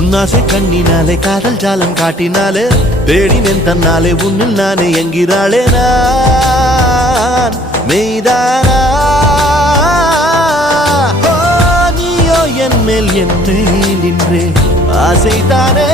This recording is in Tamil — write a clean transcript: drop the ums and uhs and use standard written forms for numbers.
உன்னாசை கண்ணினாலே காதல் ஜாலம் காட்டினாலே தேடினேன் தன்னாலே உன்னில் நானே என்கிறாளே நான் மெய்தானா நீயோ என் மேல் என்றே நின்றே ஆசைதானே